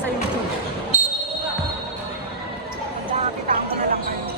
sa YouTube. Kitaan ko na lang kayo.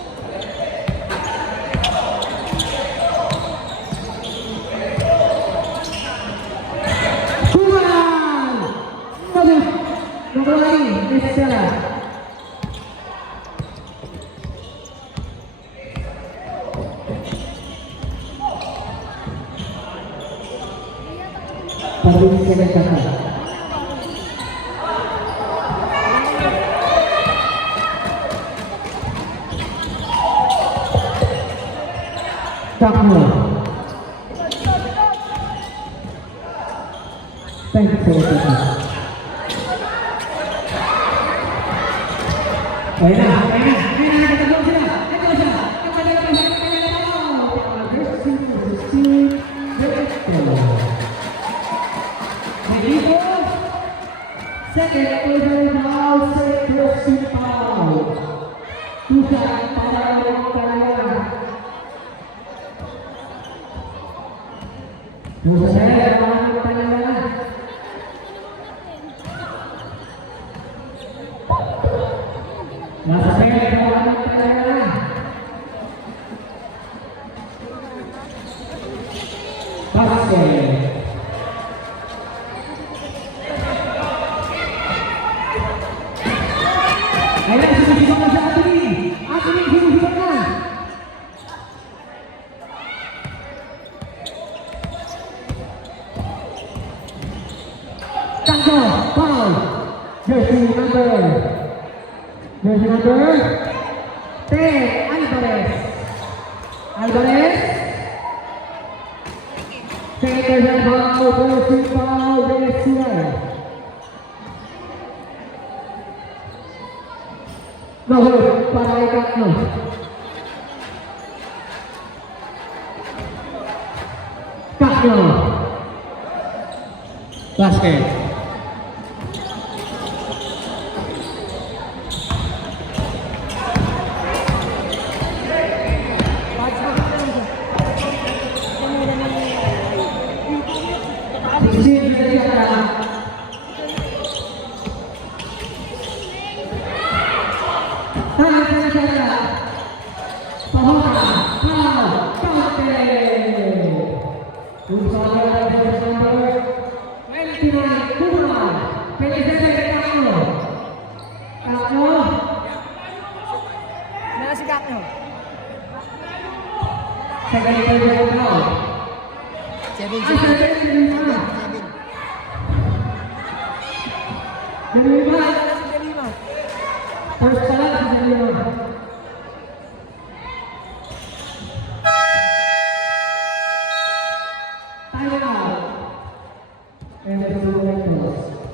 Basket.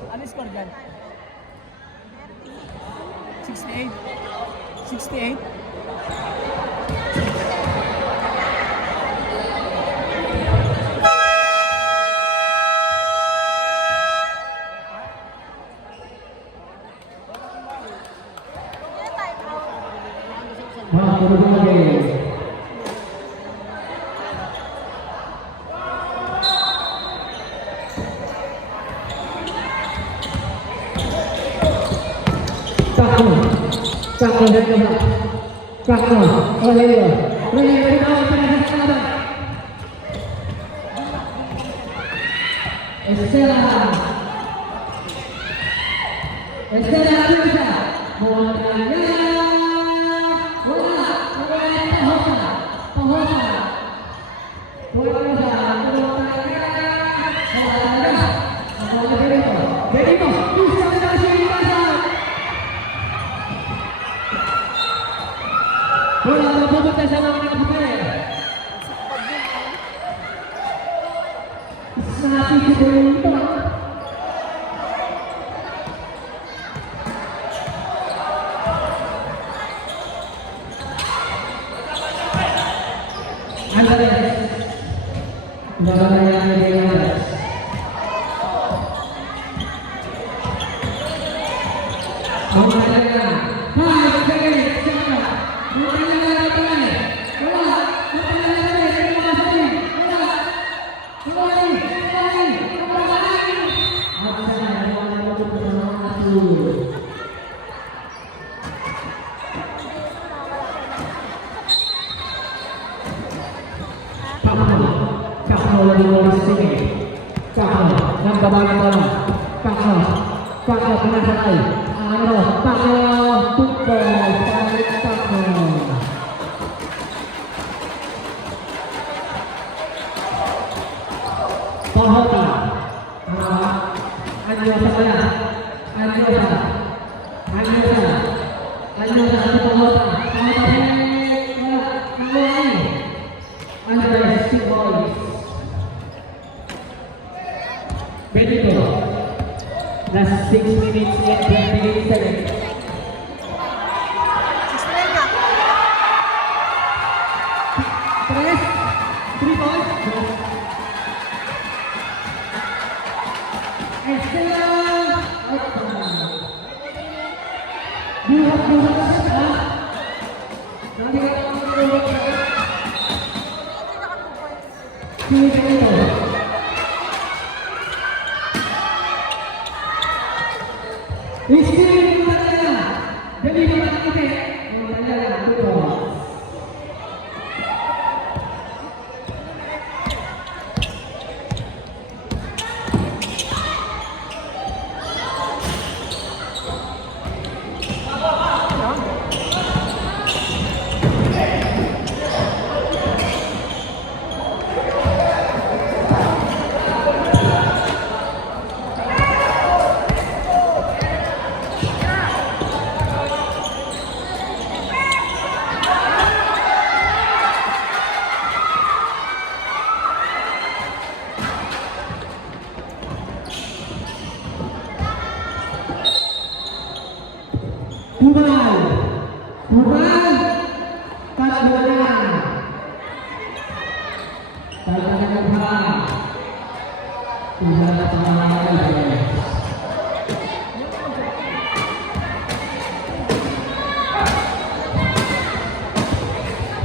Ano score dyan? 68? 68? Hallelujah. kembali bola. Kakak benar sekali. Ayo, Kakak tumpul balik Kakak. Pohota, Anjosa saya, Anjosa satu Pohota, Andres Boys, Benito, last 6 minutes and 28 seconds. Tres, 3 points. Excellent. You have to nanti istri kita jadi kita Bukan tas bola. Tangan bola. Tidak salah lagi.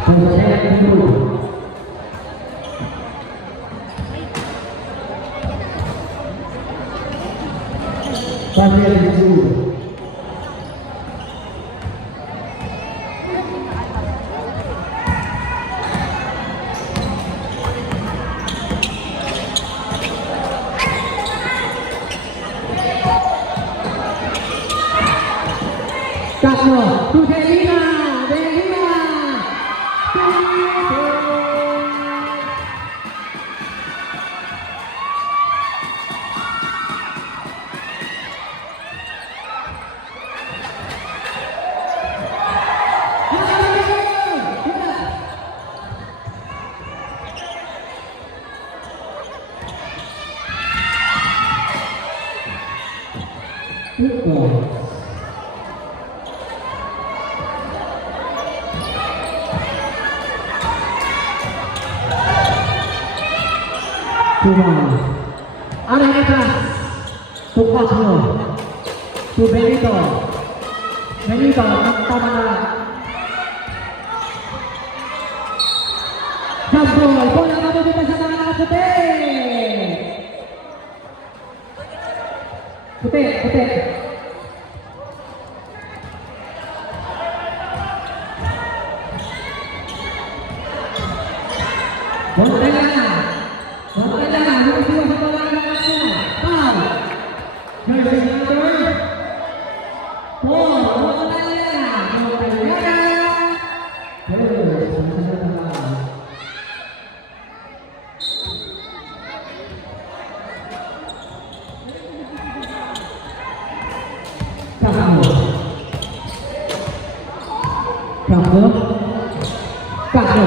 Proses dulu. Proses dulu. Kakno, tu Delina. Arah atas, Tukasno, tu Benito, Tamana, Jambol, bola kamu kita sama putih. Kakno,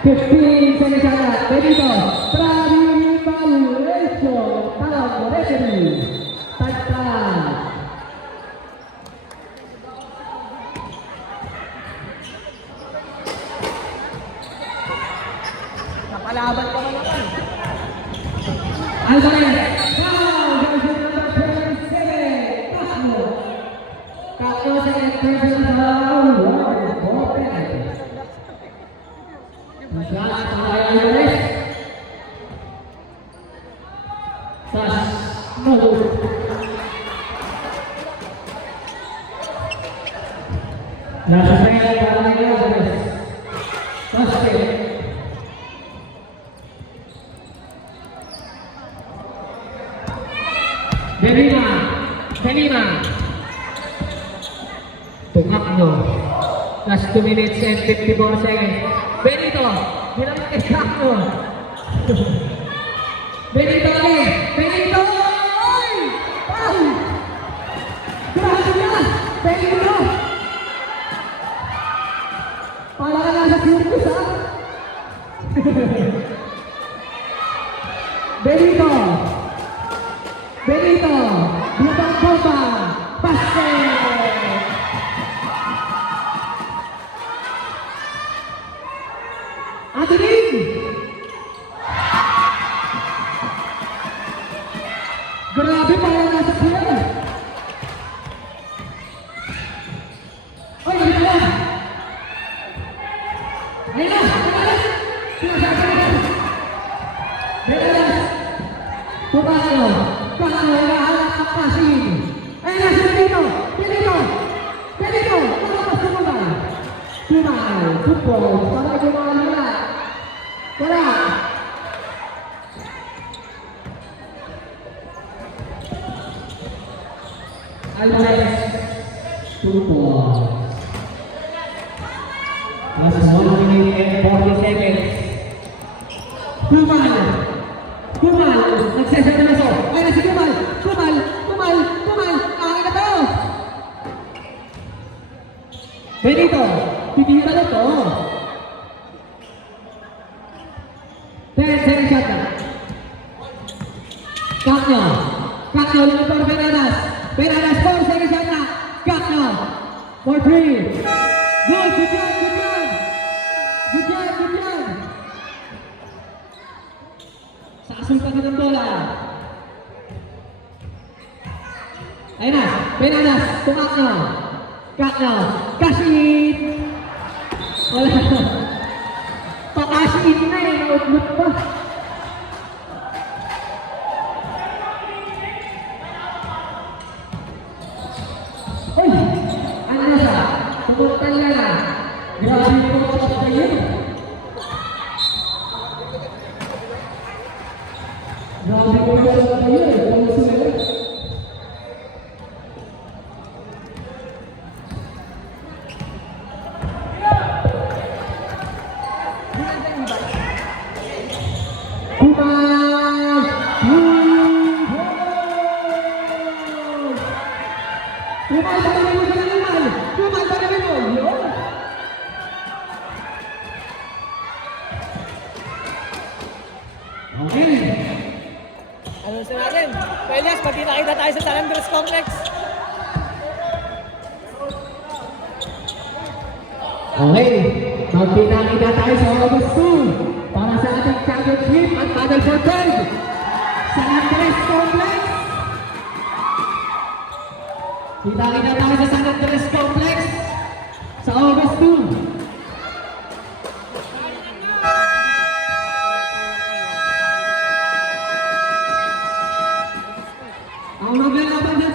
Keping Senegal, Benito, Pradini Balu, Rejo, Talam, Referee, touchdown. Napalaban ko naman. Alvarez, foul, jersey number 27, Kakno. Kakno second personal foul, penalty. Shots by Alvarez. Touch, no good. Nasa pera para ni Alvarez. Touch kick. Delima. Tungakno. Last 2 minutes and 54 seconds. Benito. Hinamit kay Kakno. Benito ulit. Benito! Ay! Ay! Grabe yan! Benito! Para ka lang sa circus, ha? Benito! Butang bomba! Basket! Adeline! Grabe, parang nasa kuya. Ay, ayun na! Ayun na! Sinasabi na! Beres! Tumayo! Kakao, nahanap ang pasin! Ayun na, si Benito! Tumakas! Tumayo! Football! Para gumala! Wala! Alvarez. 2 points. Last 1 minute and 40 seconds. Kumal! Nagseset na so. Ay na si Kumal! Ay na to! Benito! Titira na to. 10 seconds shot na. Kakno, lumipor Beranas, 4 seconds shot na. Kakno, for 3. Good job. Sa kasultan ka ng bola. Ayun na, Beranas, tumakno. Kakno, Kasin! Wala. Pakasin na eh, nautlot pa. Uy! Ano na sa? Pumuntan na na. Grabe po sa kayo. Grabe po sa kayo. Pumusulit. Ano sa natin? Elias, magkita-kita tayo sa San Andres Complex. Okay, magkita-kita tayo sa August 2 para sa ating championship at Battle for Gold San Andres Complex. Kita-kita tayo sa San Andres Complex.